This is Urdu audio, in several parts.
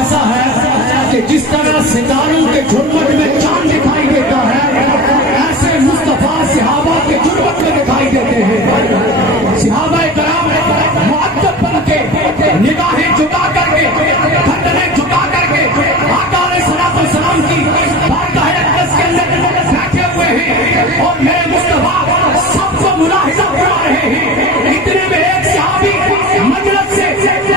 ایسا ہے کہ جس طرح ستاروں کے جھرمٹ میں چاند دکھائی دیتا ہے، ایسے مصطفیٰ صحابہ کے جھرمٹ میں دکھائی دیتے ہیں۔ صحابہ کرام مؤدب بن کے، نگاہیں جھکا کر کے، گردنیں جھکا کر کے آقا علیہ الصلوۃ والسلام کی بارگاہ اقدس کے اندر بیٹھے ہوئے ہیں اور میرے مصطفیٰ سب کو ملاحظہ کرا رہے ہیں۔ اتنے میں ایک صحابی مجلس سے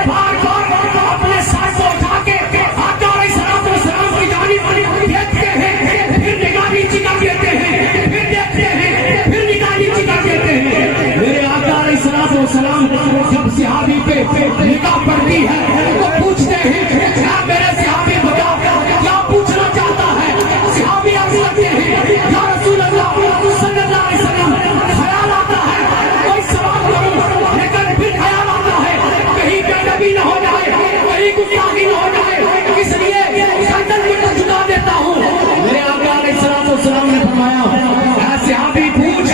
بار بار اپنے ساتھ کو اٹھا کے آقا علیہ الصلوۃ والسلام کی جانب دیکھتے ہیں، پھر نگاہ نیچی کر دیتے ہیں، پھر دیکھتے ہیں، پھر نگاہ نیچی کر دیتے ہیں۔ میرے آقا علیہ الصلوۃ والسلام جب صحابی پہ نگاہ پڑتی ہے تو پوچھتے ہیں کیا میرے صحابی بتا کیا پوچھنا چاہتا ہے؟ صحابی عرض کرتے ہیں یا رسول اللہ صلی اللہ علیہ وسلم، خیال آتا ہے کوئی سوال کروں، لیکن پھر خیال آتا ہے کہیں بے ادبی نہ ہو جائے، کہیں گستاخی نہ ہو جائے، اس لیے گردن کو جھکا دیتا ہوں۔ میرے آقا علیہ الصلوۃ والسلام نے فرمایا اے صحابی پوچھ،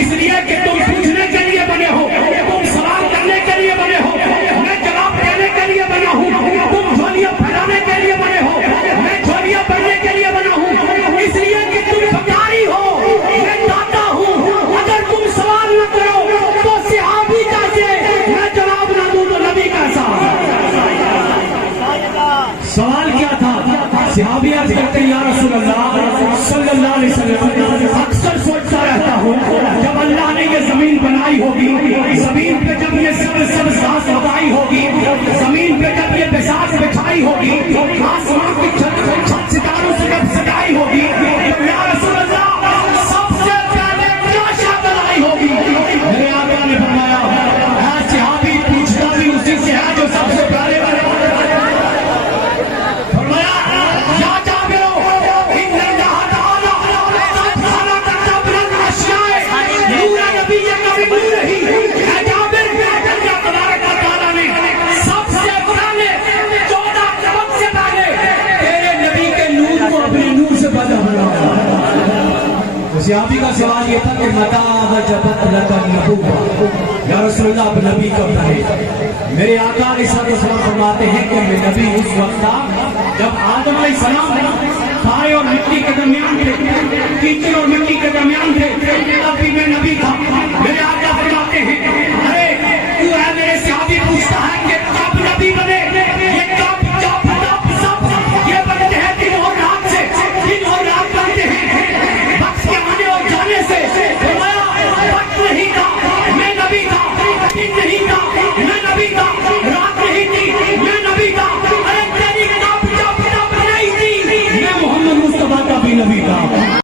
اس لیے کہ تم پوچھنے کے لیے بنے ہو، تم سوال کرنے کے لیے بنے ہو، میں جواب دینے کے لیے بنا ہوں، تم جھولیاں پھیلانے کے لیے بنے ہو، میں جھولیاں بننے کے لیے بنا ہوں، اس لیے کہ تم بھکاری ہو، میں داتا ہوں۔ اگر تم سوال نہ کرو تو صحابی کیسے، میں جواب نہ دوں تو نبی کیسا؟ سوال کیا تھا؟ صحابی عرض کرتے ہیں یا رسول اللہ صلی اللہ علیہ وسلم، اکثر سوچتا رہتا ہوں جب اللہ نے یہ زمین بنائی ہوگی، زمین پہ جب یہ سب ساز لگائی ہوگی، زمین پہ جب یہ بساط بچھائی ہوگی، آسمان کی چھت ستاروں سے جب سجائی ہوگی، تو یا رسول اللہ سب سے پہلے کیا شکل آئی ہوگی؟ میرے آقا نے فرمایا اے صحابی پوچھتا بھی اسی سے ہے جو سب سے پہلے صحابی کا سوال یہ تھا کہ متا وجبت لک النبوہ، یا رسول اللہ اب نبی کب رہے؟ میرے آقا علیہ السلام فرماتے ہیں کہ میں نبی اس وقت تھا جب آدم علیہ السلام کھائے اور مٹی کے درمیان تھے، کیچڑ اور مٹی کے درمیان تھے، تب بھی میں نبی تھا۔ میرے آقا فرماتے ہیں ارے تو ہے میرے صحابی پوچھتا ہے کہ کب نبی بنے؟ یہ کب یہ بنتے ہیں دن اور رات سے، دن اور رات بنتے ہیں وقت کے آنے اور جانے سے۔ فرمایا وقت نہیں تھا میں نبی تھا، دن نہیں تھا میں نبی تھا،